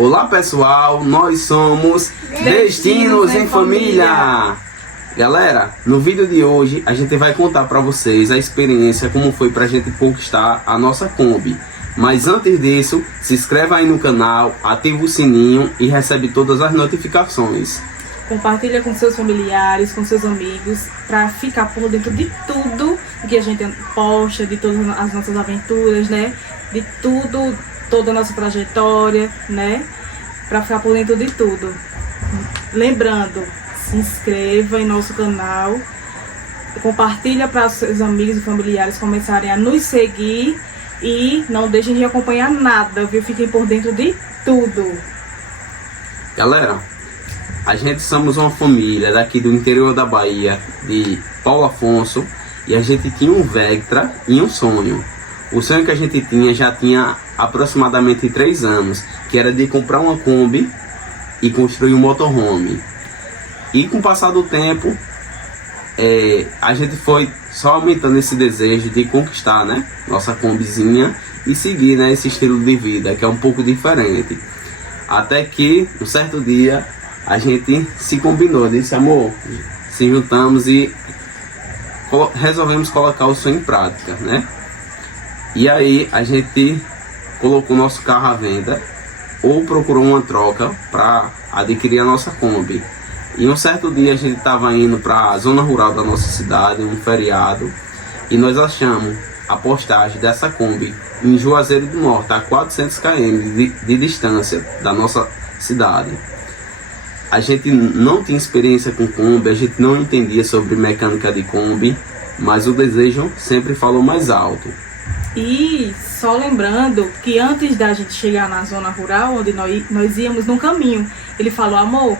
Olá pessoal, nós somos Destinos em Família. Galera, no vídeo de hoje a gente vai contar para vocês a experiência como foi pra gente conquistar a nossa Kombi. Mas antes disso, se inscreva aí no canal, ativa o sininho e recebe todas as notificações. Compartilha com seus familiares, com seus amigos, para ficar por dentro de tudo que a gente posta, de todas as nossas aventuras, né? De tudo, toda a nossa trajetória, né? Para ficar por dentro de tudo. Lembrando, se inscreva em nosso canal, compartilha para seus amigos e familiares começarem a nos seguir e não deixem de acompanhar nada, viu? Fiquem por dentro de tudo. Galera, a gente somos uma família daqui do interior da Bahia, de Paulo Afonso, e a gente tinha um Vectra e um sonho. O sonho que a gente tinha já tinha aproximadamente 3 anos, que era de comprar uma Kombi e construir um motorhome. E com o passar do tempo, a gente foi só aumentando esse desejo de conquistar, né, nossa Kombizinha e seguir, né, esse estilo de vida que é um pouco diferente. Até que, um certo dia, a gente se combinou, disse: amor, se juntamos e resolvemos colocar o sonho em prática, né? E aí a gente colocou nosso carro à venda ou procurou uma troca para adquirir a nossa Kombi. E um certo dia a gente estava indo para a zona rural da nossa cidade, um feriado, e nós achamos a postagem dessa Kombi em Juazeiro do Norte, a 400 km de distância da nossa cidade. A gente não tinha experiência com Kombi, a gente não entendia sobre mecânica de Kombi, mas o desejo sempre falou mais alto. E só lembrando que antes da gente chegar na zona rural, onde nós íamos no caminho, ele falou: amor,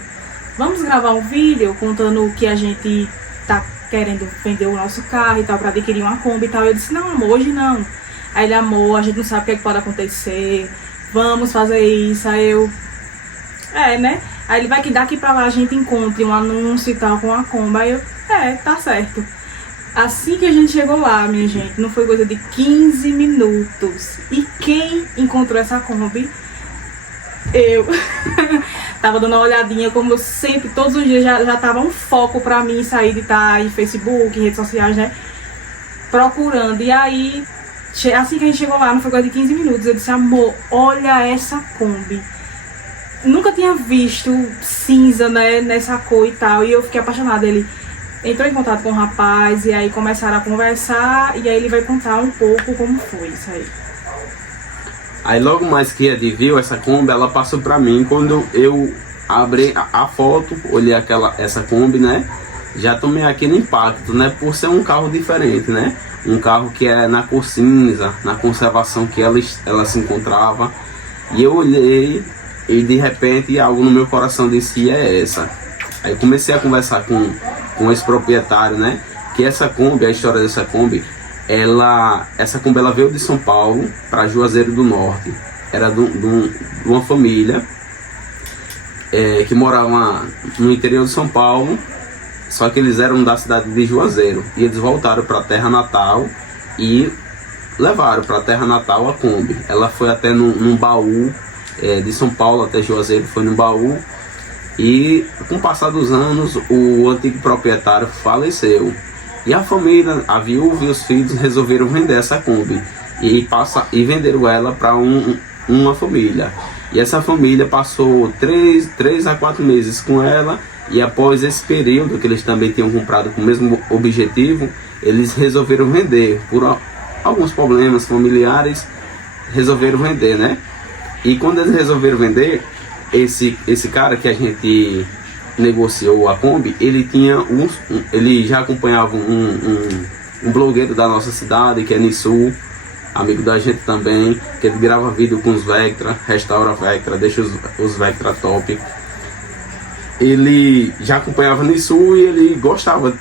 vamos gravar um vídeo contando que a gente tá querendo vender o nosso carro e tal, para adquirir uma Kombi e tal. Eu disse: não, amor, hoje não. Aí ele: amor, a gente não sabe o que é que pode acontecer, vamos fazer isso. Aí eu: né? Aí ele: vai que daqui pra lá a gente encontre um anúncio e tal com a Kombi. Aí eu: tá certo. Assim que a gente chegou lá, minha gente, não foi coisa de 15 minutos. E quem encontrou essa Kombi? Eu. Tava dando uma olhadinha, como eu sempre, todos os dias já tava um foco pra mim sair de estar em Facebook, redes sociais, né? Procurando. E aí, assim que a gente chegou lá, não foi coisa de 15 minutos, eu disse: amor, olha essa Kombi. Nunca tinha visto cinza, né, nessa cor e tal, e eu fiquei apaixonada. Ele entrou em contato com o rapaz e aí começaram a conversar, e aí ele vai contar um pouco como foi isso aí. Aí logo mais que ele viu essa Kombi, ela passou pra mim. Quando eu abri a foto, olhei essa Kombi, né, já tomei aquele impacto, né, por ser um carro diferente, né, um carro que é na cor cinza, na conservação que ela se encontrava. E eu olhei e de repente algo no meu coração disse: é essa. Aí comecei a conversar com esse proprietário, né, que essa Kombi, a história dessa Kombi, essa Kombi ela veio de São Paulo para Juazeiro do Norte. Era de uma família que morava no interior de São Paulo, só que eles eram da cidade de Juazeiro, e eles voltaram para a terra natal e levaram para a terra natal a Kombi. Ela foi até num baú, de São Paulo até Juazeiro foi num baú, e com o passar dos anos o antigo proprietário faleceu. E a família, a viúva e os filhos resolveram vender essa Kombi e venderam ela para uma família. E essa família passou 3 a 4 meses com ela, e após esse período que eles também tinham comprado com o mesmo objetivo, eles resolveram vender. Por alguns problemas familiares, resolveram vender, né? E quando eles resolveram vender, esse cara que a gente negociou a Kombi, ele ele já acompanhava um blogueiro da nossa cidade, que é Nissu, amigo da gente também, que ele grava vídeo com os Vectra, restaura Vectra, deixa os Vectra top. Ele já acompanhava Nissu e ele gostava,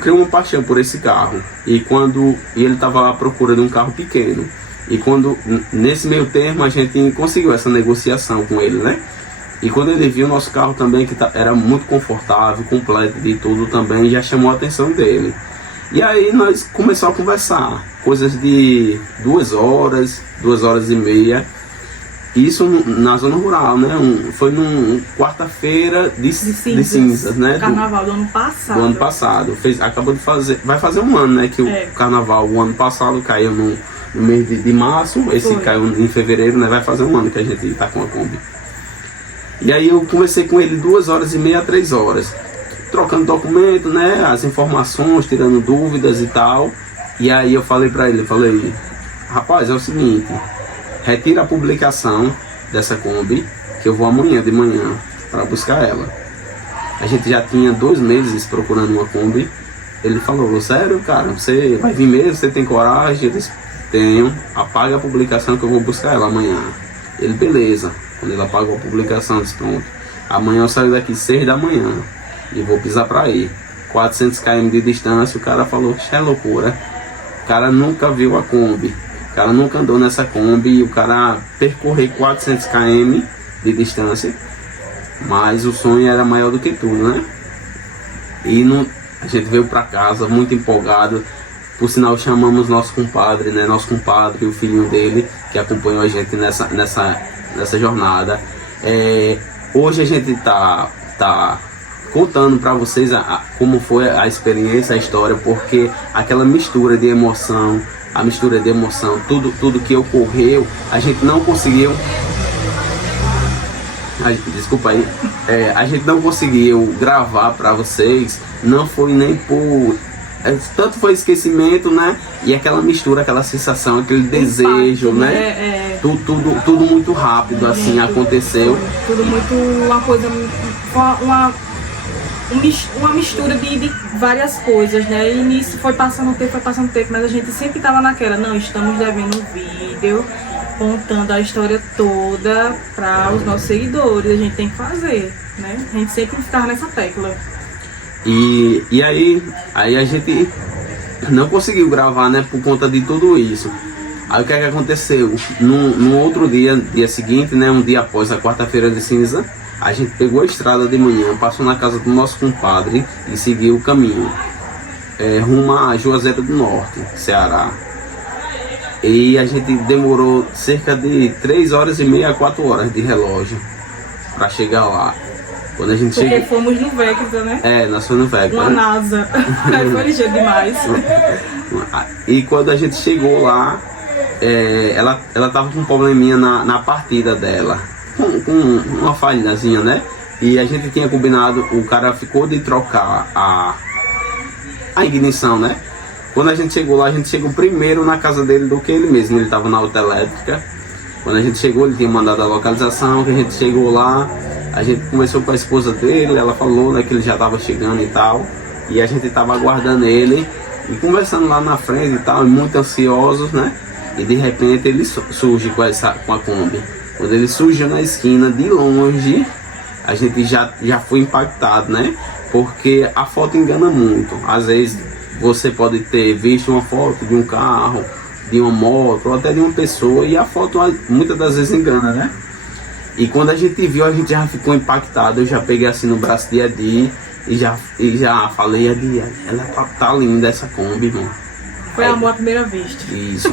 criou uma paixão por esse carro. E ele estava à procura de um carro pequeno. E nesse meio termo, a gente conseguiu essa negociação com ele, né? E quando ele viu o nosso carro também, que era muito confortável, completo de tudo também, já chamou a atenção dele. E aí nós começamos a conversar, coisas de 2 horas, 2 horas e meia. Isso na zona rural, né? Foi numa quarta-feira de cinzas, né? Carnaval do ano passado. Do ano passado. Acabou de fazer. Vai fazer um ano, né? Que o carnaval, o ano passado, caiu no mês de março. Esse caiu em fevereiro, né? Vai fazer um ano que a gente tá com a Kombi. E aí eu conversei com ele 2h30 a 3 horas. Trocando documento, né? As informações, tirando dúvidas e tal. E aí eu falei pra ele, rapaz, é o seguinte, retira a publicação dessa Kombi, que eu vou amanhã de manhã para buscar ela. A gente já tinha 2 meses procurando uma Kombi. Ele falou, sério, cara, você vai vir mesmo, você tem coragem? Eu disse, tenho, apaga a publicação que eu vou buscar ela amanhã. Ele, beleza. Quando ele apagou a publicação, eu disse, pronto, amanhã eu saio daqui 6 da manhã e vou pisar para aí. 400 km de distância, o cara falou, isso é loucura. O cara nunca viu a Kombi. O cara nunca andou nessa Kombi, o cara percorreu 400 km de distância, mas o sonho era maior do que tudo, né? E a gente veio para casa muito empolgado. Por sinal, chamamos nosso compadre, né? Nosso compadre e o filhinho dele, que acompanhou a gente nessa jornada. Hoje a gente tá contando para vocês como foi a experiência, a história, porque aquela mistura de emoção, tudo que ocorreu, a gente não conseguiu. Desculpa aí, a gente não conseguiu gravar para vocês, não foi nem por. Tanto foi esquecimento, né? E aquela mistura, aquela sensação, aquele desejo, né? Tudo muito rápido, assim, aconteceu. Tudo muito, uma coisa, uma mistura de várias coisas, né? E nisso foi passando o tempo, mas a gente sempre tava naquela, não, estamos devendo um vídeo contando a história toda para os nossos seguidores, a gente tem que fazer, né? A gente sempre ficava nessa tecla. E aí a gente não conseguiu gravar, né, por conta de tudo isso. Aí o que é que aconteceu? No outro dia seguinte, né, um dia após a quarta-feira de cinza, a gente pegou a estrada de manhã, passou na casa do nosso compadre e seguiu o caminho rumo a Juazeiro do Norte, Ceará. E a gente demorou cerca de 3h30 a 4 horas de relógio para chegar lá. Quando a gente Porque fomos no Vectra, né? Nós fomos no Vectra. Uma NASA. Aí foi ligeiro demais. E quando a gente chegou lá, ela tava com um probleminha na partida dela. Com uma falhazinha, né? E a gente tinha combinado, o cara ficou de trocar a ignição, né? Quando a gente chegou lá, a gente chegou primeiro na casa dele do que ele mesmo. Ele tava na autoelétrica. Quando a gente chegou, ele tinha mandado a localização, que a gente chegou lá. A gente conversou com a esposa dele, ela falou, né, que ele já estava chegando e tal. E a gente estava aguardando ele e conversando lá na frente e tal, muito ansiosos, né? E de repente ele surge com a Kombi. Quando ele surgiu na esquina, de longe, a gente já foi impactado, né? Porque a foto engana muito. Às vezes você pode ter visto uma foto de um carro, de uma moto, ou até de uma pessoa, e a foto muitas das vezes engana, né? E quando a gente viu, a gente já ficou impactado. Eu já peguei assim no braço de Edi e já falei, Edi, ela tá linda essa Kombi, irmão. Foi amor à primeira vista. Isso.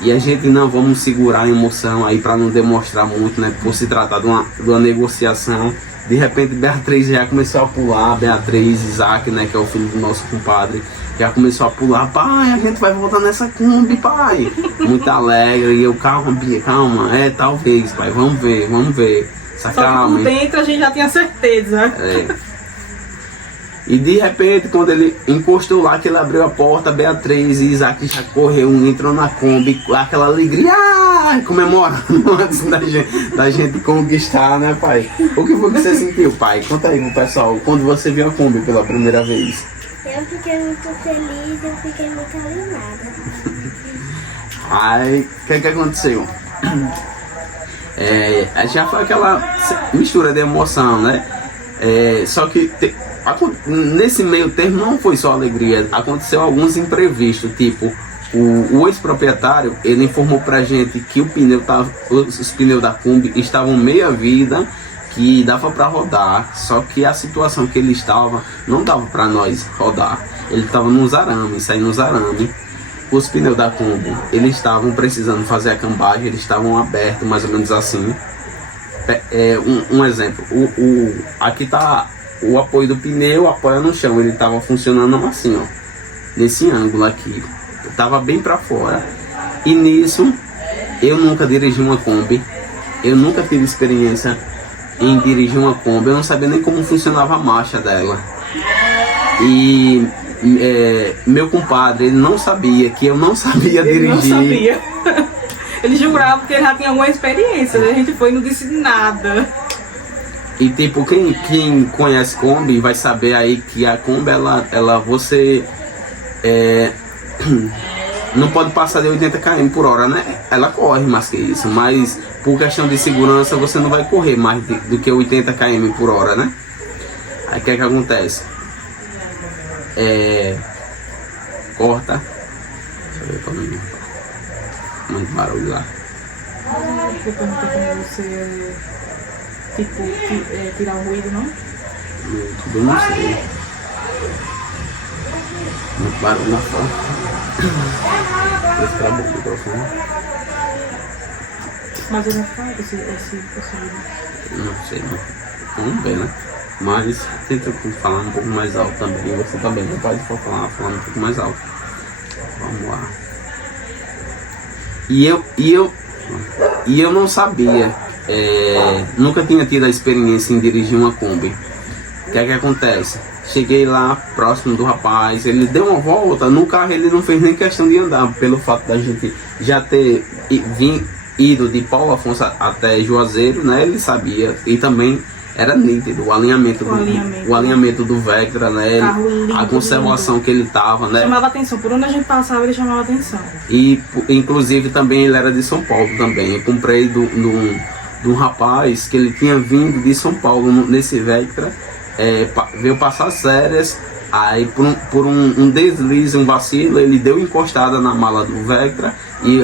E a gente não vamos segurar a emoção aí para não demonstrar muito, né? Por se tratar de uma negociação. De repente Beatriz já começou a pular, Beatriz, Isaac, né? Que é o filho do nosso compadre. Já começou a pular, pai, a gente vai voltar nessa Kombi, pai. Muito alegre, e eu, calma, Bia, calma, talvez, pai, vamos ver. Só que por dentro a gente já tinha certeza. E de repente, quando ele encostou lá, que ele abriu a porta, Beatriz e Isaac já correu, entrou na Kombi, aquela alegria, comemorando antes da gente conquistar, né, pai? O que foi que você sentiu, pai? Conta aí pro pessoal, quando você viu a Kombi pela primeira vez. Eu fiquei muito feliz, eu fiquei muito animada. Aí, o que aconteceu? Já foi aquela mistura de emoção, né? Só que nesse meio termo não foi só alegria, aconteceu alguns imprevistos, tipo, o ex-proprietário, ele informou pra gente que os pneus da Kombi estavam meia vida, que dava para rodar, só que a situação que ele estava não dava para nós rodar. Ele estava nos arames, saindo nos arames. os pneus da Kombi, eles estavam precisando fazer a cambagem, eles estavam abertos, mais ou menos assim. Um exemplo, aqui tá o apoio do pneu, apoia no chão, ele estava funcionando assim, ó, nesse ângulo aqui, estava bem para fora. E nisso, eu nunca dirigi uma Kombi, eu nunca tive experiência em dirigir uma Kombi, eu não sabia nem como funcionava a marcha dela. E meu compadre, ele não sabia que eu não sabia dirigir. Ele não sabia. Ele jurava que ele já tinha alguma experiência, né? A gente foi e não disse nada. E tipo, quem conhece Kombi vai saber aí que a Kombi, você não pode passar de 80 km por hora, né? Ela corre mais que isso, mas por questão de segurança você não vai correr mais do que 80 km por hora, né? Aí o que acontece? Corta. Deixa eu ver como muito barulho lá. Eu perguntei como você tirar o ruído, não? Tudo não sei. Muito barulho lá fora. Esse cara do microfone. Mas eu não falo esse vídeo. Não sei, não. Vamos ver, né? Mas tenta falar um pouco mais alto também. Você também não pode falar um pouco mais alto. Vamos lá. E eu não sabia, nunca tinha tido a experiência em dirigir uma Kombi. O que é que acontece? Cheguei lá próximo do rapaz, ele deu uma volta no carro, ele não fez nem questão de andar, pelo fato da gente já ter ido de Paulo Afonso até Juazeiro, né? Ele sabia, e também era nítido o alinhamento do Vectra, né? Lindo, a conservação lindo. Que ele tava, né? Chamava atenção, por onde a gente passava ele chamava atenção. E inclusive também ele era de São Paulo também. Eu comprei de um rapaz que ele tinha vindo de São Paulo nesse Vectra, veio passar as férias. Aí por um deslize, um vacilo, ele deu encostada na mala do Vectra e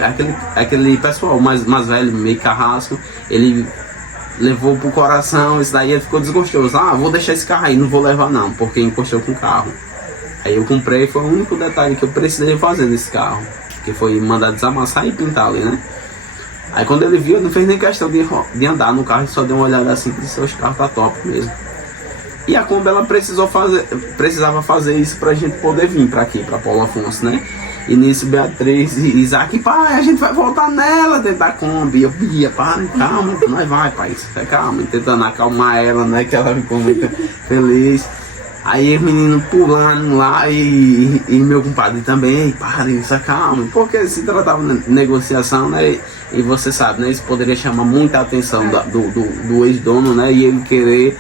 aquele pessoal mais velho, meio carrasco, ele levou pro coração. Isso daí ele ficou desgostoso. Vou deixar esse carro aí, não vou levar não, porque encostou com o carro. Aí eu comprei, foi o único detalhe que eu precisei fazer nesse carro, que foi mandar desamassar e pintar ali, né? Aí quando ele viu, não fez nem questão de andar no carro, só deu uma olhada assim e disse: "Os carros tá top mesmo". E a Kombi, ela precisava fazer isso pra gente poder vir pra aqui, pra Paulo Afonso, né? E nisso Beatriz e Isaac: "Pai, a gente vai voltar nela dentro da Kombi". Eu pedia: "Pai, calma, nós vai, pai, calma", tentando acalmar ela, né? Que ela ficou muito feliz. Aí os meninos pulando lá e meu compadre também: "Para, isso, calma", porque se tratava de negociação, né? E você sabe, né? Isso poderia chamar muita atenção do ex-dono, né? E ele querer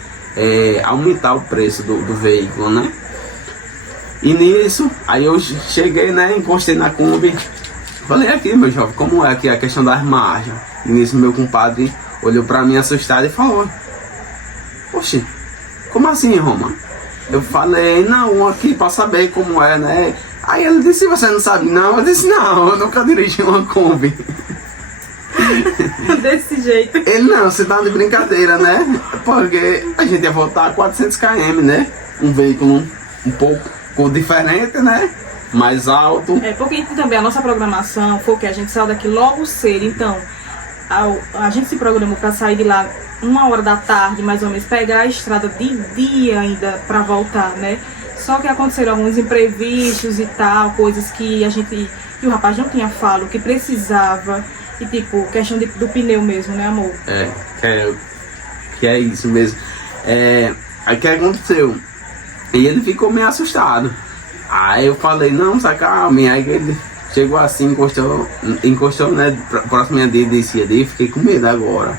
aumentar o preço do veículo, né? E nisso, aí eu cheguei, né? Encostei na Kombi. Falei: "Aqui, meu jovem, como é aqui a questão das margens?" E nisso meu compadre olhou pra mim assustado e falou: "Oxe, como assim, Roma?" Eu falei: "Não, aqui pra saber como é, né?" Aí ele disse: "Você não sabe não?" Eu disse: "Não, eu nunca dirigi uma Kombi." Desse jeito. Ele: "Não, você tá de brincadeira, né?" Porque a gente ia voltar a 400 km, né? Um veículo um pouco diferente, né? Mais alto. Porque também a nossa programação foi que a gente saiu daqui logo cedo, então a gente se programou para sair de lá 1h da tarde, mais ou menos, pegar a estrada de dia ainda para voltar, né? Só que aconteceram alguns imprevistos e tal, coisas que a gente e o rapaz não tinha falo, que precisava, e tipo, questão do pneu mesmo, né, amor? Que é isso mesmo. Aí o que aconteceu? E ele ficou meio assustado. Aí eu falei: "Não, se calma". Aí ele chegou assim, encostou, né? Próximo dele, descia dele, fiquei com medo agora.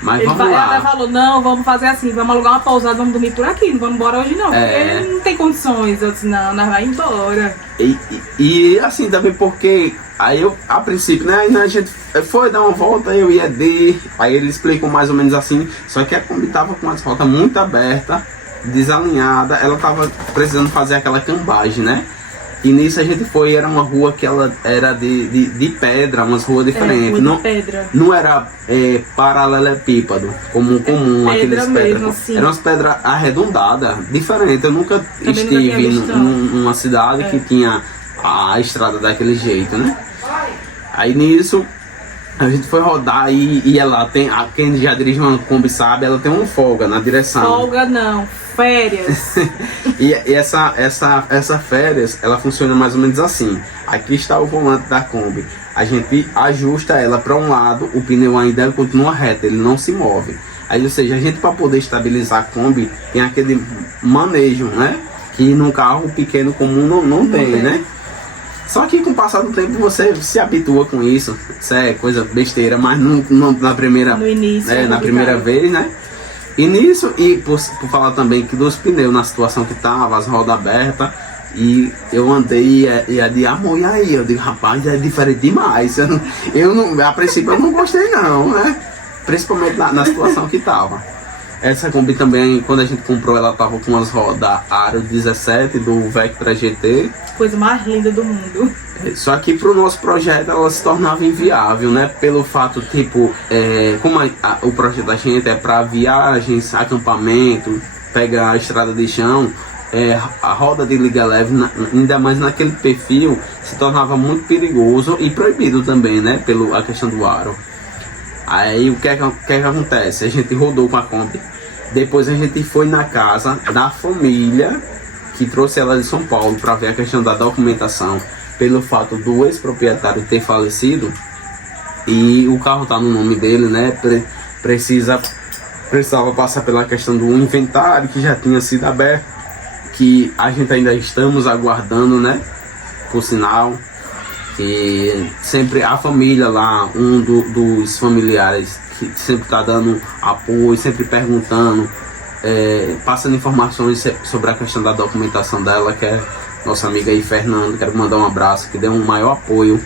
Mas ele vamos lá. Ele falou: "Não, vamos fazer assim, vamos alugar uma pousada, vamos dormir por aqui, não vamos embora hoje não", porque não tem condições. Eu disse: "Não, nós vamos embora". E assim também, porque aí eu, a princípio, né, a gente foi dar uma volta, eu ia aí ele explicou mais ou menos assim, só que a Kombi tava com as rotas muito abertas, desalinhada, ela tava precisando fazer aquela cambagem, né? E nisso a gente foi, era uma rua que ela era de pedra, umas ruas diferentes. Não era paralelepípedo, como comum, aqueles pedras. Assim. Eram umas pedras arredondadas, diferentes. Eu nunca estive numa cidade que tinha a estrada daquele jeito, né? Aí nisso a gente foi rodar e ela tem, quem já dirige uma Kombi sabe, ela tem uma folga na direção. Folga não, férias. e essa férias, ela funciona mais ou menos assim. Aqui está o volante da Kombi. A gente ajusta ela para um lado, o pneu ainda continua reto, ele não se move. Aí, ou seja, a gente, para poder estabilizar a Kombi, tem aquele manejo, né? Que num carro pequeno comum não tem, né? Só que com o passar do tempo você se habitua com isso. Isso é coisa besteira, mas na primeira, no início, na primeira vez, né? E nisso, e por falar também que dos pneus na situação que tava, as rodas abertas, e eu andei e a de amor, e aí? Eu digo, rapaz, é diferente demais. A princípio eu não gostei não, né? Principalmente na situação que tava. Essa Kombi também, quando a gente comprou, ela tava com as rodas Aro 17 do Vectra GT. Coisa mais linda do mundo. Só que pro nosso projeto ela se tornava inviável, né? Pelo fato, tipo, como o projeto da gente é para viagens, acampamento, pegar a estrada de chão, a roda de liga leve, ainda mais naquele perfil, se tornava muito perigoso e proibido também, né? A questão do aro. Aí o que acontece? A gente rodou com a Kombi. Depois a gente foi na casa da família que trouxe ela de São Paulo para ver a questão da documentação, pelo fato do ex-proprietário ter falecido e o carro tá no nome dele, né? Precisava passar pela questão do inventário que já tinha sido aberto, que a gente ainda estamos aguardando, né? Por sinal. E sempre a família lá, dos familiares que sempre está dando apoio, sempre perguntando, passando informações sobre a questão da documentação dela, que é nossa amiga aí, Fernando. Quero mandar um abraço, que deu um maior apoio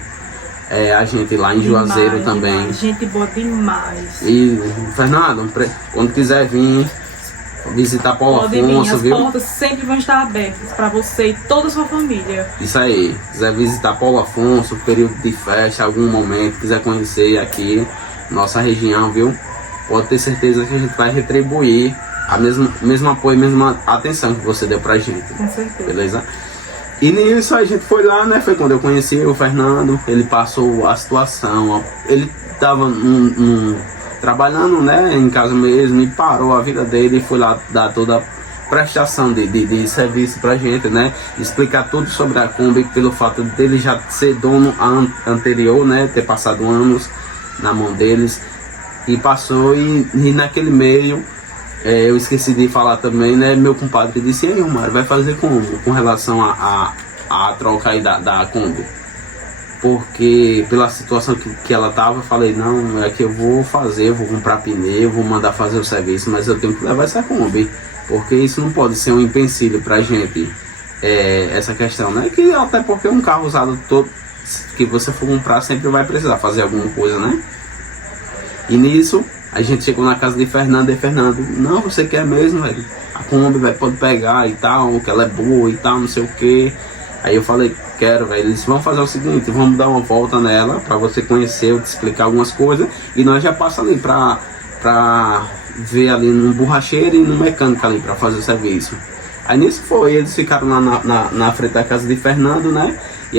a gente lá em Juazeiro também. Demais, gente boa demais. E Fernando, quando quiser vir visitar Paulo Afonso, viu? As portas sempre vão estar abertas para você e toda a sua família. Isso aí, quiser visitar Paulo Afonso, período de festa, algum momento, quiser conhecer aqui nossa região, viu? Pode ter certeza que a gente vai retribuir mesmo apoio, mesma atenção que você deu pra gente. Com certeza. Beleza? E nisso a gente foi lá, né? Foi quando eu conheci o Fernando, ele passou a situação, ele tava trabalhando, né, em casa mesmo, e parou a vida dele e foi lá dar toda a prestação de serviço pra gente, né, explicar tudo sobre a Kombi, pelo fato dele já ser dono anterior, né, ter passado anos na mão deles, e passou, e naquele meio, eu esqueci de falar também, né, meu compadre disse, e aí, Romário, vai fazer como com relação a troca aí da Kombi? Porque pela situação que ela tava, eu falei, não, é que eu vou comprar pneu, vou mandar fazer o serviço, mas eu tenho que levar essa Kombi, porque isso não pode ser um empecilho pra gente, essa questão, né? Que até porque um carro usado todo que você for comprar sempre vai precisar fazer alguma coisa, né? E nisso, a gente chegou na casa de Fernando, e Fernando, não, você quer mesmo, velho? A Kombi pode pegar e tal, que ela é boa e tal, não sei o que. Aí eu falei, quero, velho. Eles vão fazer o seguinte, vamos dar uma volta nela pra você conhecer, eu te explicar algumas coisas, e nós já passa ali pra ver ali no borracheiro e no mecânico ali pra fazer o serviço. Aí nisso foi, eles ficaram lá na frente da casa de Fernando, né? E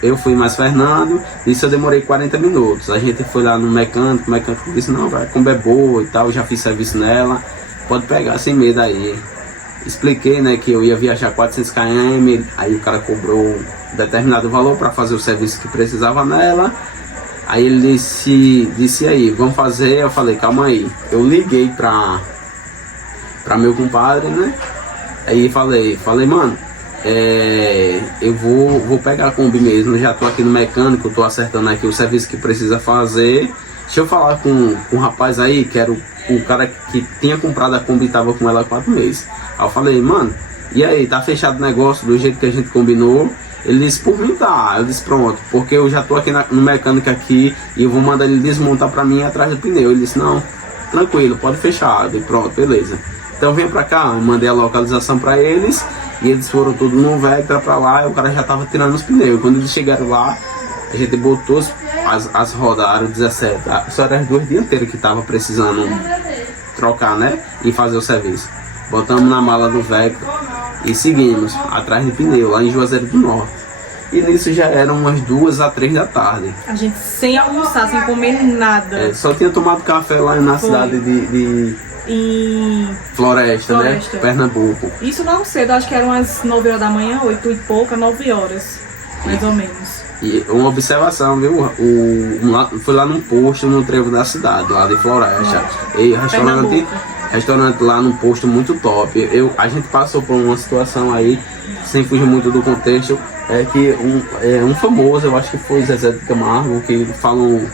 eu fui mais Fernando, isso eu demorei 40 minutos. A gente foi lá no mecânico, o mecânico disse, não, vai, como é boa e tal, já fiz serviço nela, pode pegar sem medo aí. Expliquei, né, que eu ia viajar 400 km, aí o cara cobrou um determinado valor para fazer o serviço que precisava nela. Aí ele disse aí, vamos fazer. Eu falei, calma aí. Eu liguei pra meu compadre, né? Aí falei, mano, eu vou pegar a Kombi mesmo, já tô aqui no mecânico, tô acertando aqui o serviço que precisa fazer. Deixa eu falar com o rapaz aí, que era o cara que tinha comprado a Kombi e tava com ela há 4 meses. Aí eu falei, mano, e aí, tá fechado o negócio do jeito que a gente combinou? Ele disse, por mim tá. Eu disse, pronto, porque eu já tô aqui no mecânico aqui e eu vou mandar ele desmontar pra mim atrás do pneu. Ele disse, não, tranquilo, pode fechar. Eu disse, pronto, beleza. Então vem pra cá, eu mandei a localização pra eles e eles foram tudo no Vectra pra lá e o cara já tava tirando os pneus. Quando eles chegaram lá, a gente botou as rodas Aro 17. Só eram as 2 dianteiras que tava precisando trocar, né? E fazer o serviço. Botamos na mala do Vectra e seguimos atrás de pneu lá em Juazeiro do Norte. E nisso já eram umas 2 a 3 da tarde. A gente sem almoçar, sem comer nada. Só tinha tomado café lá na cidade de Em Floresta, né? Pernambuco. Isso logo cedo, acho que eram umas 9 horas da manhã, 8 e pouca, 9 horas, mais ou menos. E uma observação, viu? Foi lá num posto no trevo da cidade, lá de Floresta. E restaurante lá num posto muito top. A gente passou por uma situação aí, sem fugir muito do contexto, que um famoso, eu acho que foi Zezé de Camargo, que falam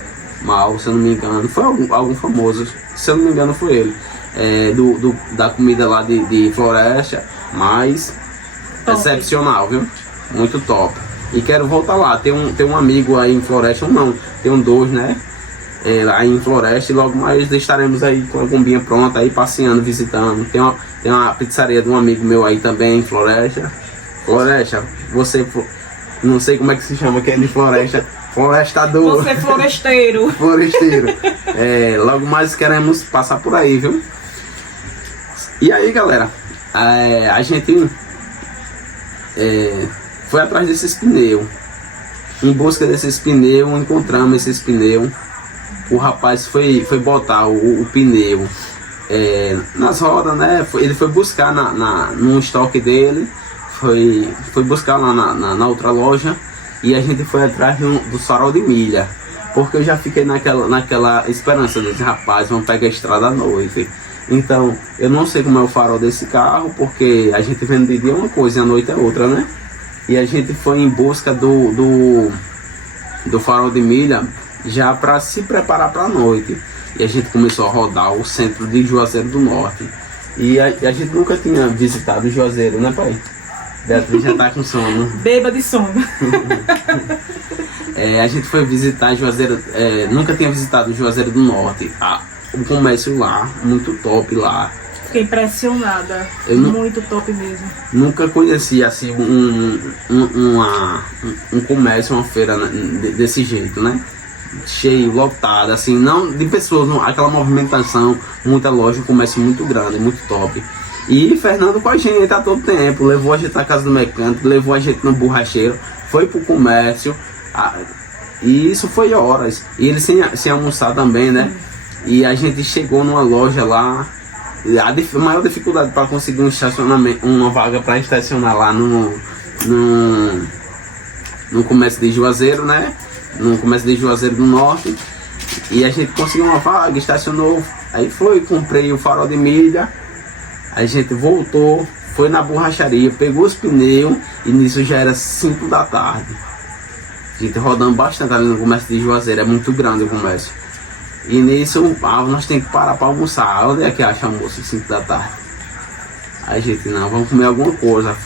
mal, se eu não me engano. Foi algum famoso, se eu não me engano foi ele. Da comida lá de Floresta, mas top. Excepcional, viu? Muito top. E quero voltar lá. Tem um amigo aí em Floresta, tem 2, né? Aí em Floresta, e logo mais estaremos aí com a combinha pronta, aí passeando, visitando. Tem uma pizzaria de um amigo meu aí também em Floresta. Floresta, você, não sei como é que se chama, que é de Floresta. Florestador. Você é floresteiro. Floresteiro. Logo mais queremos passar por aí, viu? E aí, galera, a gente foi atrás desses pneus. Em busca desses pneus, encontramos esses pneus. O rapaz foi botar o pneu nas rodas, né? Ele foi buscar no estoque dele, foi buscar lá na outra loja, e a gente foi atrás do farol de milha, porque eu já fiquei naquela esperança desse rapaz, vamos pegar a estrada à noite. Então, eu não sei como é o farol desse carro, porque a gente vendo de dia uma coisa e à noite é outra, né? E a gente foi em busca do farol de milha, já para se preparar para a noite. E a gente começou a rodar o centro de Juazeiro do Norte. E a gente nunca tinha visitado Juazeiro, né, pai? Beatriz já tá com sono. Beba de sono. A gente foi visitar Juazeiro, nunca tinha visitado Juazeiro do Norte. O comércio lá, muito top lá. Fiquei impressionada. Muito top mesmo. Nunca conheci assim um comércio, uma feira desse jeito, né? Cheio, lotado, assim, não de pessoas, não, aquela movimentação, muita loja, um comércio muito grande, muito top. E Fernando com a gente a todo tempo, levou a gente na casa do mecânico, levou a gente no borracheiro, foi pro comércio, e isso foi horas. E ele sem almoçar também, né? E a gente chegou numa loja lá, a maior dificuldade para conseguir um estacionamento, uma vaga para estacionar lá no comércio de Juazeiro, né? No comércio de Juazeiro do Norte. E a gente conseguiu uma vaga, estacionou, aí comprei o farol de milha, a gente voltou, foi na borracharia, pegou os pneus, e nisso já era 5 da tarde. A gente rodando bastante ali no comércio de Juazeiro, é muito grande o comércio. E nisso, nós temos que parar para almoçar. Onde é que acha almoço 5 da tarde? Aí a gente, não, vamos comer alguma coisa.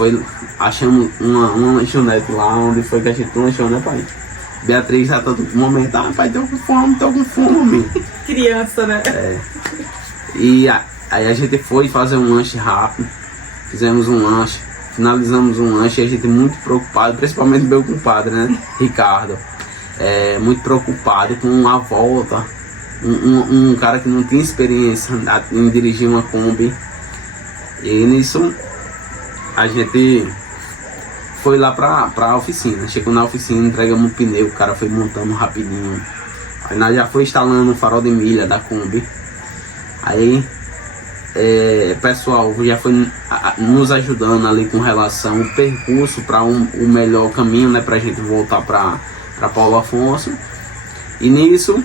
Achamos uma lanchonete lá, onde foi que a gente lanchou, né, pai? Beatriz já todo momento, pai, tô com fome. Criança, né? E aí a gente foi fazer um lanche rápido, fizemos um lanche, finalizamos um lanche, e a gente muito preocupado, principalmente meu compadre, né, Ricardo, muito preocupado com a volta, um cara que não tinha experiência em dirigir uma Kombi. E nisso a gente foi lá pra oficina. Chegou na oficina, entregamos um pneu, o cara foi montando rapidinho. Aí nós já foi instalando o farol de milha da Kombi. Aí pessoal já foi nos ajudando ali com relação ao percurso para o melhor caminho, né, pra gente voltar pra Paulo Afonso. E nisso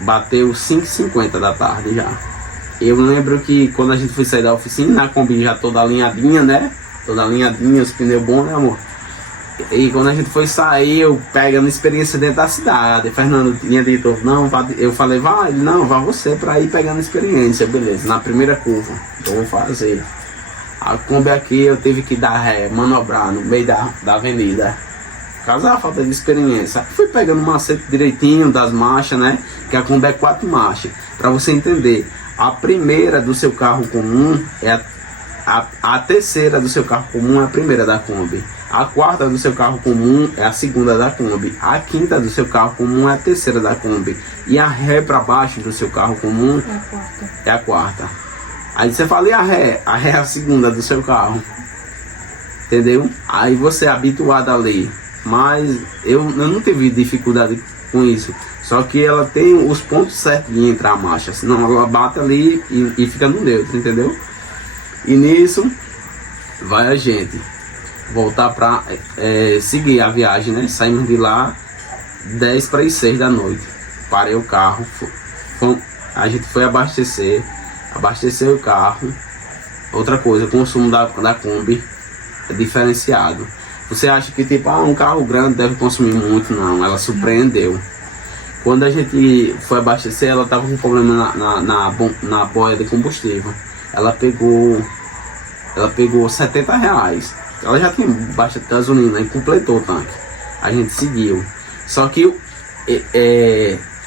bateu 5h50 da tarde já. Eu lembro que quando a gente foi sair da oficina, a Kombi já toda alinhadinha, né? Toda alinhadinha, os pneus bons, né, amor? E quando a gente foi sair, eu pegando experiência dentro da cidade. Fernando tinha dito, não, eu falei, vai, não, vá você pra ir pegando experiência, beleza. Na primeira curva, eu vou fazer. A Kombi aqui eu tive que dar ré, manobrar no meio da avenida. Por causa da falta de experiência. Fui pegando o macete direitinho das marchas, né? Que a Kombi é 4 marchas. Pra você entender, a primeira do seu carro comum é a terceira do seu carro comum é a primeira da Kombi. A quarta do seu carro comum é a segunda da Kombi. A quinta do seu carro comum é a terceira da Kombi. E a ré para baixo do seu carro comum é a quarta. Aí você fala, e a ré? A ré é a segunda do seu carro. Entendeu? Aí você é habituado a ler mas eu não tive dificuldade com isso. Só que ela tem os pontos certos de entrar a marcha, senão ela bate ali e fica no neutro, entendeu? E nisso vai a gente voltar para seguir a viagem, né? Saímos de lá 10 para as 6 da noite. Parei o carro, a gente foi abastecer o carro. Outra coisa, o consumo da Kombi é diferenciado. Você acha que tipo, um carro grande deve consumir muito? Não, ela surpreendeu. Quando a gente foi abastecer, ela estava com problema na boia de combustível. Ela pegou R$70. Ela já tinha bastante gasolina e completou o tanque. A gente seguiu. Só que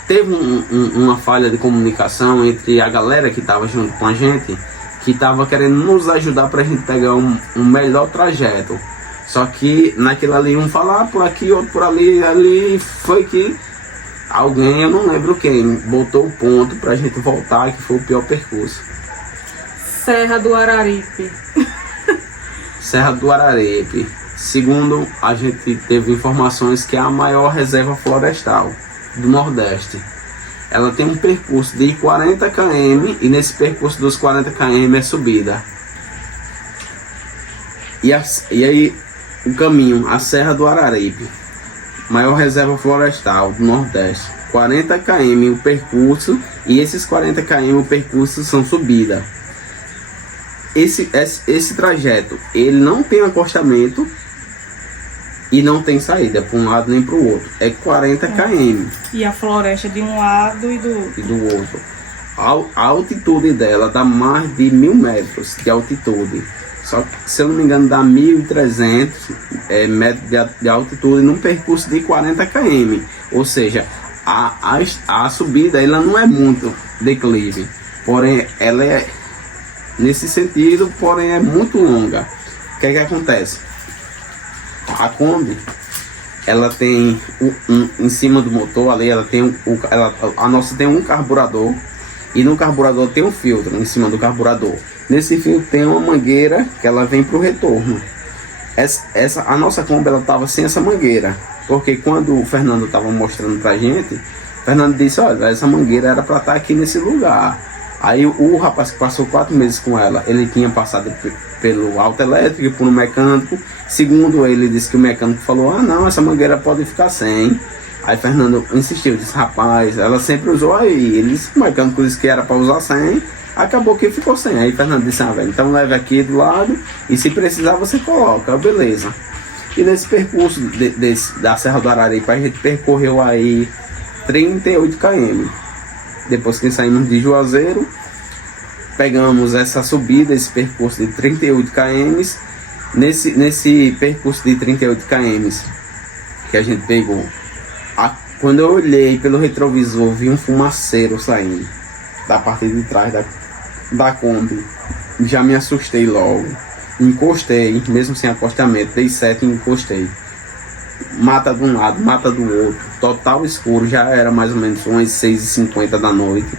teve uma falha de comunicação entre a galera que estava junto com a gente, que estava querendo nos ajudar para a gente pegar um melhor trajeto. Só que naquilo ali, um falar por aqui, outro por ali foi que alguém, eu não lembro quem, botou o ponto pra gente voltar, que foi o pior percurso. Serra do Araripe. Serra do Araripe. Segundo, a gente teve informações que é a maior reserva florestal do Nordeste. Ela tem um percurso de 40 km e nesse percurso dos 40 km é subida. E aí o caminho, a Serra do Araripe, maior reserva florestal do Nordeste, 40 km o percurso, e esses 40 km o percurso são subida. Esse trajeto, ele não tem acostamento e não tem saída para um lado nem para o outro, é 40 km. E a floresta de um lado e do outro. A altitude dela dá mais de 1000 metros de altitude. Só que, se eu não me engano, dá 1.300 metros de altitude num percurso de 40 km. Ou seja, a subida ela não é muito declive, porém ela é nesse sentido, porém é muito longa. O que é que acontece? A Kombi, ela tem em cima do motor ali, ela tem a nossa tem um carburador, e no carburador tem um filtro em cima do carburador. Nesse filtro tem uma mangueira que ela vem para o retorno. A nossa Kombi ela estava sem essa mangueira, porque quando o Fernando estava mostrando pra gente, o Fernando disse, olha, essa mangueira era para estar aqui nesse lugar. Aí o rapaz que passou 4 meses com ela, ele tinha passado pelo autoelétrico, por um mecânico. Segundo ele, disse que o mecânico falou, não, essa mangueira pode ficar sem. Aí Fernando insistiu, disse, rapaz, ela sempre usou aí. Ele disse, o mecânico disse que era para usar sem, acabou que ficou sem. Aí Fernando disse, velho, então leve aqui do lado e se precisar você coloca, beleza. E nesse percurso da Serra do Araripe, a gente percorreu aí 38 km. Depois que saímos de Juazeiro, pegamos essa subida, esse percurso de 38 km. Nesse percurso de 38 km que a gente pegou, quando eu olhei pelo retrovisor, vi um fumaceiro saindo da parte de trás da Kombi. Já me assustei logo. Encostei, mesmo sem acostamento, dei sete e encostei. Mata de um lado, mata do outro, total escuro, já era mais ou menos umas 6h50 da noite.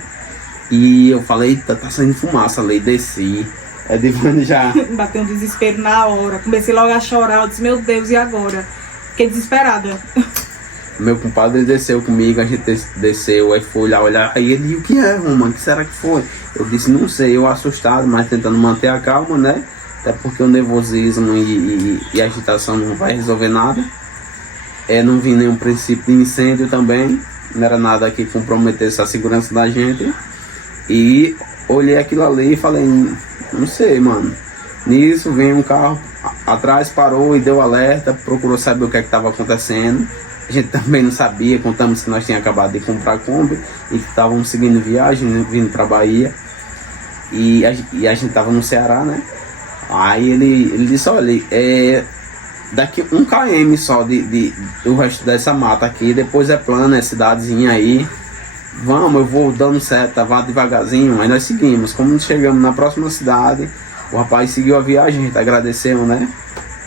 E eu falei, eita, tá saindo fumaça ali, desci. É Divane já. Bateu um desespero na hora, comecei logo a chorar, eu disse, meu Deus, e agora? Fiquei desesperada. Meu compadre desceu comigo, a gente desceu, aí foi lá olhar, aí ele, o que é, Roma? O que será que foi? Eu disse, não sei, eu assustado, mas tentando manter a calma, né? Até porque o nervosismo e a agitação não vai resolver nada. Não vi nenhum princípio de incêndio também, não era nada que comprometesse a segurança da gente. E olhei aquilo ali e falei, não sei, mano. Nisso veio um carro atrás, parou e deu alerta, procurou saber o que estava acontecendo. A gente também não sabia, contamos que nós tínhamos acabado de comprar a Kombi e que estávamos seguindo viagem, né, vindo para Bahia. E a gente estava no Ceará, né? Aí ele disse, olha, daqui 1 km só do resto dessa mata aqui, depois é plano, é cidadezinha aí. Vamos, eu vou dando seta, vá devagarzinho. Aí nós seguimos. Como chegamos na próxima cidade, o rapaz seguiu a viagem, a gente agradeceu, né?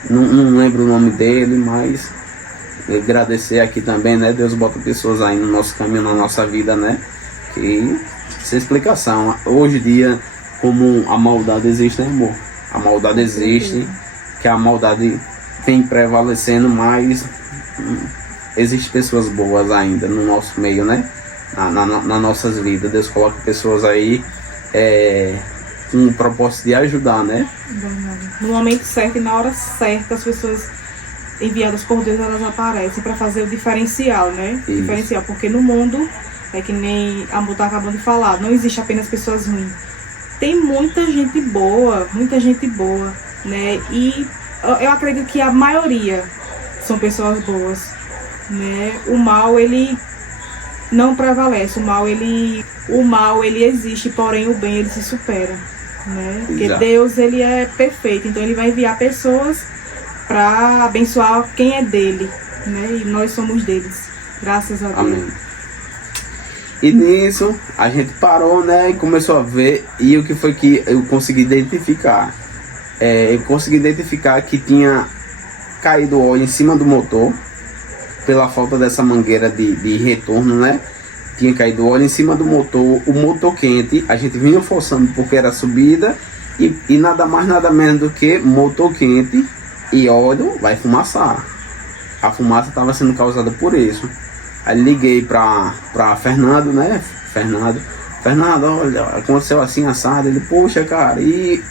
Não lembro o nome dele, mas agradecer aqui também, né? Deus bota pessoas aí no nosso caminho, na nossa vida, né? E sem explicação. Hoje em dia, como a maldade existe, né, amor? A maldade existe, que a maldade vem prevalecendo, mas existem pessoas boas ainda no nosso meio, né? Nas nossas vidas. Deus coloca pessoas aí com o propósito de ajudar, né? No momento certo e na hora certa, as pessoas enviadas por Deus, elas aparecem para fazer o diferencial, né? Isso. Diferencial, porque no mundo, é que nem a Amor tá acabando de falar, não existe apenas pessoas ruins. Tem muita gente boa, né? E eu acredito que a maioria são pessoas boas, né? O mal, ele não prevalece, o mal ele existe, porém o bem ele se supera, né? Porque Exato. Deus, ele é perfeito, então ele vai enviar pessoas para abençoar quem é dele, né? E nós somos deles, graças a Deus. Amém. E nisso a gente parou, né, e começou a ver, e o que foi que eu consegui identificar? Eu consegui identificar que tinha caído óleo em cima do motor, pela falta dessa mangueira de retorno, né? Tinha caído óleo em cima do motor, o motor quente, a gente vinha forçando porque era subida, e nada mais nada menos do que motor quente e óleo vai fumaçar. A fumaça estava sendo causada por isso. Aí liguei para Fernando, né? Fernando, olha, aconteceu assim, assado. Ele, poxa, cara, e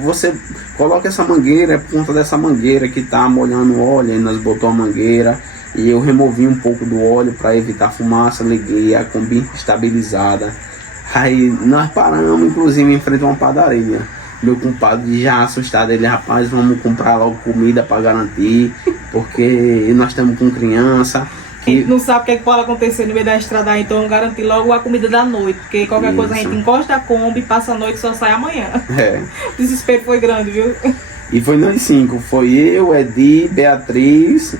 você coloca essa mangueira, é por conta dessa mangueira que tá molhando o óleo. Aí nós botou a mangueira e eu removi um pouco do óleo para evitar fumaça. Liguei a Kombi estabilizada. Aí nós paramos, inclusive, em frente a uma padaria. Meu compadre já assustado, ele, rapaz, vamos comprar logo comida para garantir, porque nós estamos com criança. Quem não sabe o que pode acontecer no meio da estrada, então garantir logo a comida da noite, porque qualquer coisa a gente encosta a Kombi, passa a noite e só sai amanhã. O desespero foi grande, viu? E foi nós 5, foi eu, Edi, Beatriz,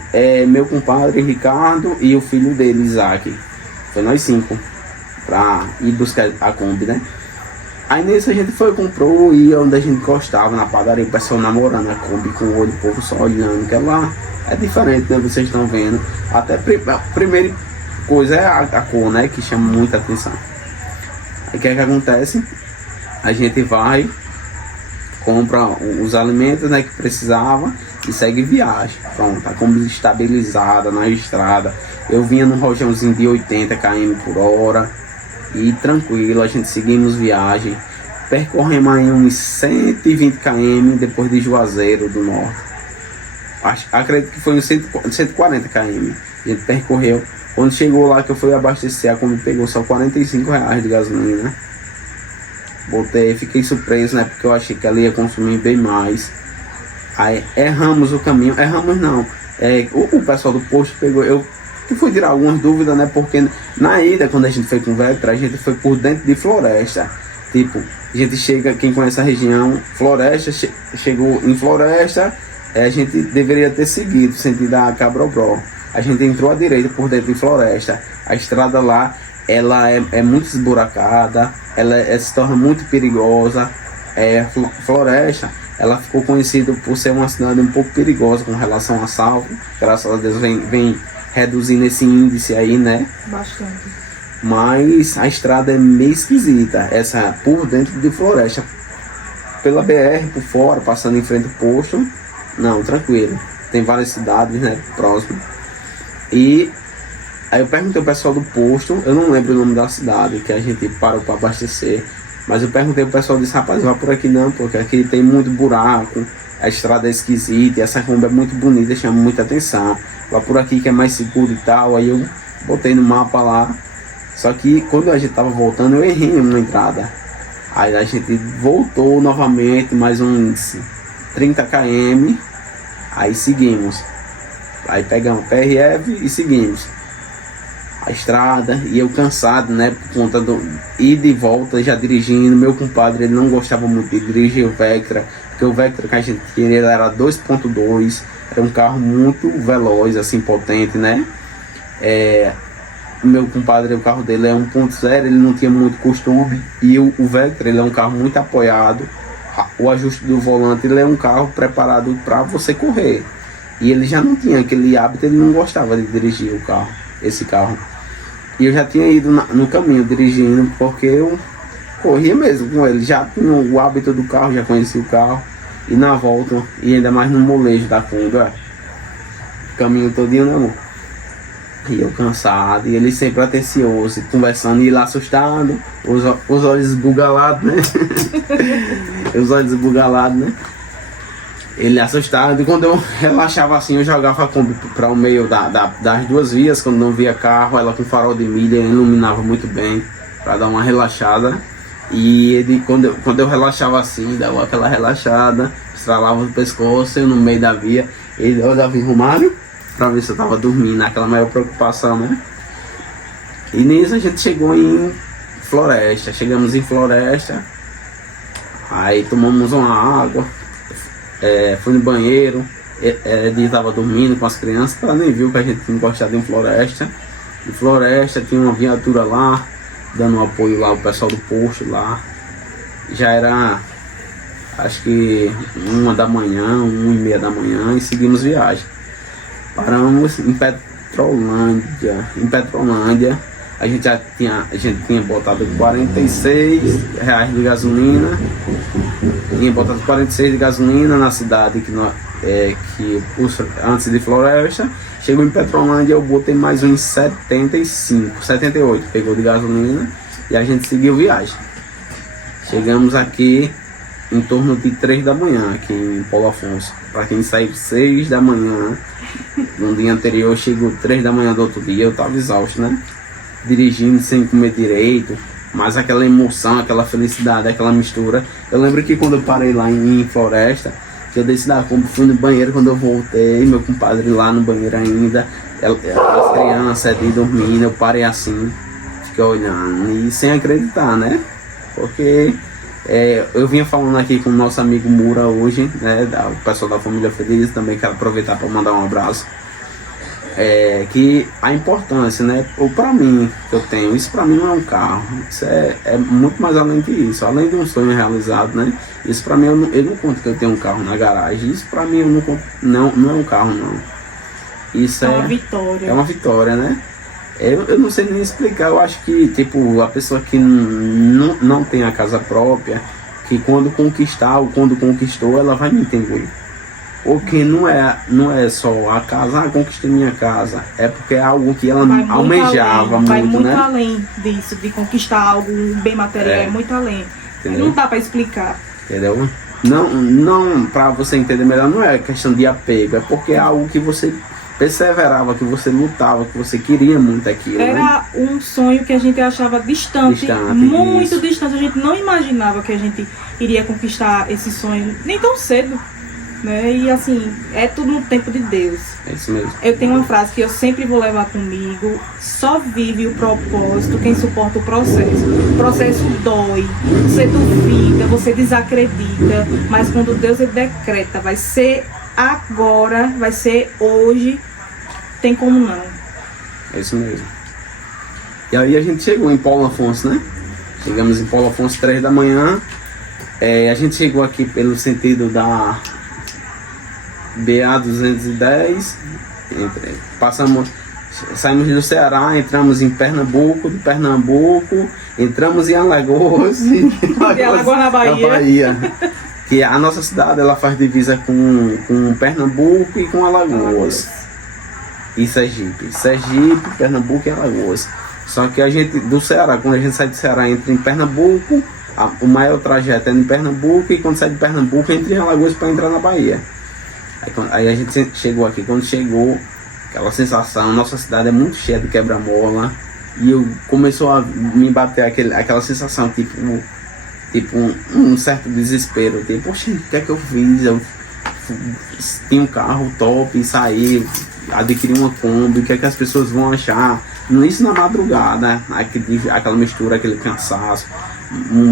meu compadre Ricardo e o filho dele, Isaac. Foi nós 5 pra ir buscar a Kombi, né? Aí nisso a gente foi, comprou, e onde a gente gostava, na padaria, o pessoal namorando a Kombi com o olho, o povo só olhando, que lá é diferente, né? Vocês estão vendo. Até a primeira coisa é a cor, né? Que chama muita atenção. Aí o que é que acontece? A gente vai, compra os alimentos, né, que precisava e segue viagem. Pronto, a Kombi estabilizada na estrada. Eu vinha num rojãozinho de 80 km por hora. E tranquilo, a gente seguimos viagem, percorremos aí uns 120 km depois de Juazeiro do Norte. Acredito que foi uns 140 km. A gente percorreu. Quando chegou lá que eu fui abastecer, a Kombi pegou só R$45 de gasolina. Fiquei surpreso, né? Porque eu achei que ela ia consumir bem mais. Aí erramos o caminho, erramos não. O pessoal do posto pegou, eu fui tirar algumas dúvidas, né? Porque na ida, quando a gente foi com o Vectra, a gente foi por dentro de floresta. Tipo, a gente chega, quem conhece a região, floresta, chegou em floresta, a gente deveria ter seguido, sentido a Cabrobró. A gente entrou à direita por dentro de floresta. A estrada lá, ela é muito esburacada, ela se torna muito perigosa. Floresta, ela ficou conhecida por ser uma cidade um pouco perigosa com relação a assalto. Graças a Deus vem reduzindo esse índice aí, né? Bastante. Mas a estrada é meio esquisita, essa por dentro de floresta. Pela BR, por fora, passando em frente ao posto, não, tranquilo. Tem várias cidades, né, próximas. E aí eu perguntei ao pessoal do posto, eu não lembro o nome da cidade que a gente parou para abastecer, mas eu perguntei ao pessoal, disse, rapaz, vai por aqui não, porque aqui tem muito buraco, a estrada é esquisita, e essa Kombi é muito bonita, chama muita atenção. Vai por aqui que é mais seguro e tal. Aí eu botei no mapa lá. Só que quando a gente tava voltando, eu errei uma entrada. Aí a gente voltou novamente, mais uns 30 km. Aí seguimos. Aí pegamos PRF e seguimos a estrada. E eu cansado, né, por conta do ida e volta, já dirigindo. Meu compadre, ele não gostava muito de dirigir o Vectra, porque o Vectra que a gente tinha, ele era 2.2. Era um carro muito veloz, assim, potente, né? Meu compadre, o carro dele é 1.0, ele não tinha muito costume. E o Vectra, ele é um carro muito apoiado. O ajuste do volante, ele é um carro preparado para você correr. E ele já não tinha aquele hábito, ele não gostava de dirigir o carro, esse carro. E eu já tinha ido no caminho dirigindo, porque eu corria mesmo com ele. Já tinha o hábito do carro, já conhecia o carro. E na volta, e ainda mais no molejo da Kombi. caminho todinho, né, amor? E eu cansado, e ele sempre atencioso, conversando, e ele assustado, os olhos esbugalados, né? Os olhos esbugalados, né? Ele assustado, e quando eu relaxava assim, eu jogava a Kombi para o meio das duas vias, quando não via carro, ela com farol de milha, iluminava muito bem, para dar uma relaxada. E ele, quando eu relaxava assim, dava aquela relaxada, estralava o pescoço, eu no meio da via, ele olhava em Romário, para ver se eu tava dormindo, aquela maior preocupação, né? E nisso a gente chegou em Floresta, chegamos em Floresta, aí tomamos uma água, fui no banheiro, ele tava dormindo com as crianças, ela nem viu que a gente tinha encostado em Floresta. Em Floresta tinha uma viatura lá, dando um apoio lá, o pessoal do posto lá. Já era, acho que 1h da manhã, 1h30 da manhã, e seguimos viagem. Paramos em Petrolândia. Em Petrolândia a gente tinha botado R$46 de gasolina. Tinha botado 46 de gasolina na cidade antes de Floresta. Chegou em Petrolândia, eu botei mais uns 78 pegou de gasolina, e a gente seguiu viagem. Chegamos aqui em torno de 3 da manhã, aqui em Paulo Afonso. Para quem saiu 6 da manhã no dia anterior, chegou 3 da manhã do outro dia, eu estava exausto, né? Dirigindo sem comer direito, mas aquela emoção, aquela felicidade, aquela mistura. Eu lembro que quando eu parei lá em Floresta, que eu desci da Kombi, fui no banheiro, quando eu voltei, meu compadre lá no banheiro ainda, as crianças ali dormindo, eu parei assim, fiquei olhando e sem acreditar, né? Porque eu vinha falando aqui com o nosso amigo Mura hoje, né? O pessoal da família Feliz, também quero aproveitar para mandar um abraço. Que a importância, né? Ou para mim, que eu tenho, isso para mim não é um carro, isso é muito mais além que isso, além de um sonho realizado, né? Isso para mim, eu não conto que eu tenho um carro na garagem, isso para mim eu não conto, não é um carro, não. Isso é uma vitória. É uma vitória, né? Eu não sei nem explicar, eu acho que tipo, a pessoa que não tem a casa própria, que quando conquistar ou quando conquistou, ela vai me entender. Porque não é só a casa, conquistei minha casa, é porque é algo que ela almejava muito, vai muito né? além disso, de conquistar algo, um bem material, é muito além. Entendeu? Não dá para explicar. Entendeu? Não, para você entender melhor, não é questão de apego, é porque é algo que você perseverava, que você lutava, que você queria muito aquilo. Era, né? Um sonho que a gente achava distante muito distante, a gente não imaginava que a gente iria conquistar esse sonho, nem tão cedo. Né? E assim, é tudo no tempo de Deus. É isso mesmo. Eu tenho uma frase que eu sempre vou levar comigo: só vive o propósito quem suporta o processo. O processo dói, você duvida, você desacredita, mas quando Deus ele decreta, vai ser agora, vai ser hoje, tem como não. É isso mesmo. E aí a gente chegou em Paulo Afonso, né? Chegamos em Paulo Afonso 3 da manhã. A gente chegou aqui pelo sentido da BA-210, saímos do Ceará, entramos em Pernambuco, de Pernambuco, entramos em Alagoas, Alagoas na Bahia. Que a nossa cidade ela faz divisa com Pernambuco e com Alagoas. E Sergipe, Pernambuco e Alagoas. Só que a gente, do Ceará, quando a gente sai do Ceará, entra em Pernambuco, o maior trajeto é em Pernambuco, e quando sai de Pernambuco, entra em Alagoas para entrar na Bahia. Aí a gente chegou aqui, quando chegou, aquela sensação, nossa cidade é muito cheia de quebra-mola, e começou a me bater aquela sensação, tipo um certo desespero, tipo, poxa, o que é que eu fiz? Eu tinha um carro top, saí, adquiri uma Kombi, o que é que as pessoas vão achar? Isso na madrugada, aquela mistura, aquele cansaço,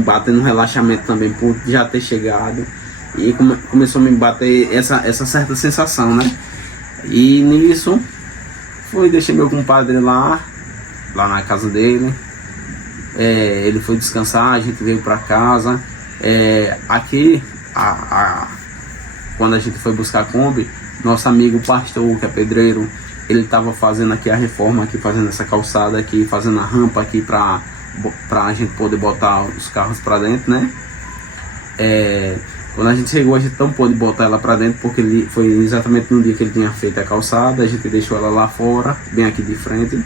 batendo um relaxamento também por já ter chegado. E começou a me bater essa certa sensação, né? E nisso, deixei meu compadre lá na casa dele. Ele foi descansar, a gente veio para casa. Aqui, quando a gente foi buscar a Kombi, nosso amigo pastor, que é pedreiro, ele estava fazendo aqui a reforma, aqui fazendo essa calçada aqui, fazendo a rampa aqui para a gente poder botar os carros para dentro, né? Quando a gente chegou, a gente não pôde botar ela pra dentro, porque ele foi exatamente no dia que ele tinha feito a calçada. A gente deixou ela lá fora, bem aqui de frente.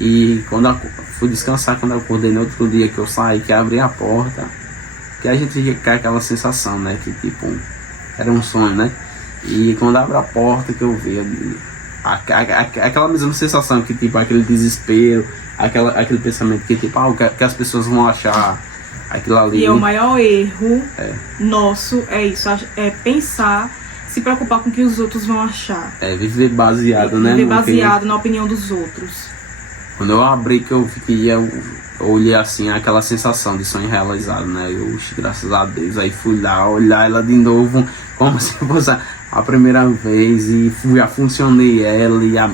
E quando eu fui descansar, quando eu acordei no outro dia que eu saí, que abri a porta, que a gente cai aquela sensação, né, que tipo, era um sonho, né? E quando abre a porta que eu vi aquela mesma sensação, que tipo, aquele desespero, aquele pensamento que tipo, o que as pessoas vão achar, aquilo ali. E o maior erro nosso é isso, é pensar, se preocupar com o que os outros vão achar. É, viver baseado, né? Viver baseado na opinião dos outros. Quando eu abri, que eu vi que eu olhei assim, aquela sensação de sonho realizado, né? Graças a Deus, aí fui lá olhar ela de novo, como se fosse a primeira vez, e já funcionei ela, e a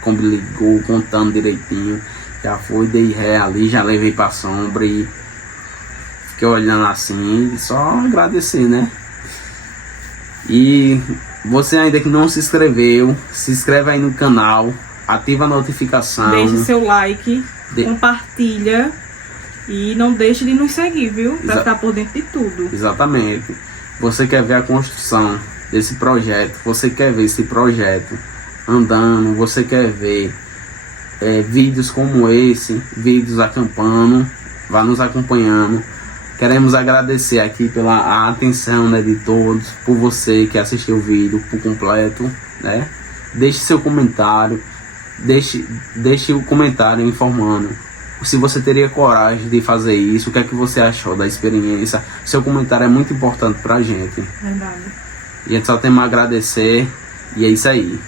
Kombi ligou, contando direitinho, já foi, dei ré ali, já levei pra sombra e fiquei olhando assim, e só agradecer, né? E você ainda que não se inscreveu, se inscreve aí no canal, ativa a notificação. Deixe seu like, compartilha e não deixe de nos seguir, viu? Pra ficar por dentro de tudo. Exatamente. Você quer ver a construção desse projeto, você quer ver esse projeto andando, você quer ver vídeos como esse, vídeos acampando, vá nos acompanhando. Queremos agradecer aqui pela atenção, né, de todos, por você que assistiu o vídeo por completo, né? Deixe seu comentário, deixe o comentário informando se você teria coragem de fazer isso, o que é que você achou da experiência. Seu comentário é muito importante pra gente. Verdade. E a gente só tem a agradecer, e é isso aí.